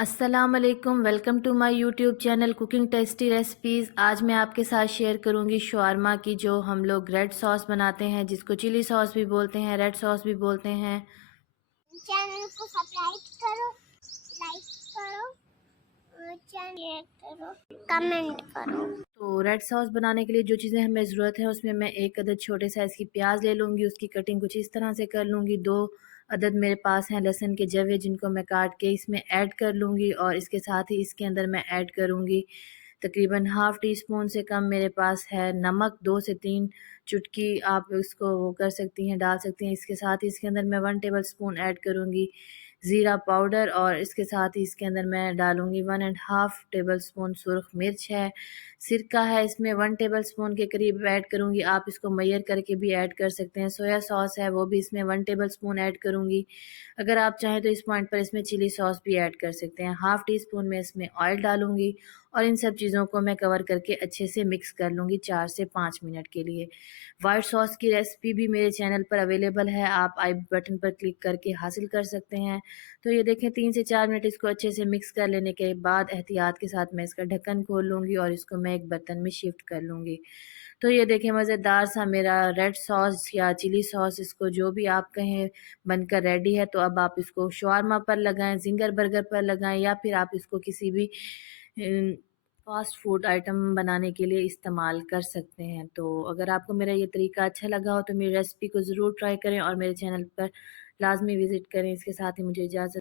अस्सलाम वालेकुम, welcome to my YouTube channel cooking tasty recipes. आज मैं आपके साथ शेयर करूंगी शवारमा की, जो हम लोग रेड सॉस बनाते हैं, जिसको चिली सॉस भी बोलते हैं, रेड सॉस भी बोलते हैं। चैनल को सब्सक्राइब करो, लाइक करो और शेयर करो, कमेंट करो। तो रेड सॉस बनाने के लिए जो चीज़ें हमें ज़रूरत है, उसमें मैं एक अदद छोटे साइज़ की प्याज ले लूँगी। उसकी कटिंग कुछ इस तरह से कर लूँगी। 2 अदद मेरे पास हैं लहसुन के जवे, जिनको मैं काट के इसमें ऐड कर लूँगी। और इसके साथ ही इसके अंदर मैं ऐड करूँगी तकरीबन हाफ़ टी स्पून से कम मेरे पास है नमक। 2 से 3 चुटकी आप इसको वो कर सकती हैं, डाल सकती हैं। इसके साथ ही इसके अंदर मैं 1 टेबल स्पून ऐड करूँगी ज़ीरा पाउडर, और इसके साथ ही इसके अंदर मैं डालूँगी 1 एंड हाफ़ टेबल स्पून सुरख मिर्च है। सिरका है, इसमें 1 टेबल स्पून के करीब ऐड करूँगी। आप इसको मैयर करके भी ऐड कर सकते हैं। सोया सॉस है, वो भी इसमें 1 टेबल स्पून ऐड करूँगी। अगर आप चाहें तो इस पॉइंट पर इसमें चिली सॉस भी ऐड कर सकते हैं। हाफ़ टी स्पून में इसमें ऑयल डालूँगी और इन सब चीज़ों को मैं कवर करके अच्छे से मिक्स कर लूँगी 4 से 5 मिनट के लिए। वाइट सॉस की रेसिपी भी मेरे चैनल पर अवेलेबल है, आप आई बटन पर क्लिक करके हासिल कर सकते हैं। तो ये देखें, 3 से 4 मिनट इसको अच्छे से मिक्स कर लेने के बाद एहतियात के साथ मैं इसका ढक्कन खोल लूँगी और इसको मैं एक बर्तन में शिफ्ट कर लूँगी। तो ये देखें, मज़ेदार सा मेरा रेड सॉस या चिली सॉस, इसको जो भी आप कहें, बनकर रेडी है। तो अब आप इसको शवारमा पर लगाएँ, ज़िंगर बर्गर पर लगाएँ, या फिर आप इसको किसी भी फ़ास्ट फूड आइटम बनाने के लिए इस्तेमाल कर सकते हैं। तो अगर आपको मेरा ये तरीका अच्छा लगा हो तो मेरी रेसिपी को ज़रूर ट्राई करें और मेरे चैनल पर लाज़मी विज़िट करें। इसके साथ ही मुझे इजाज़त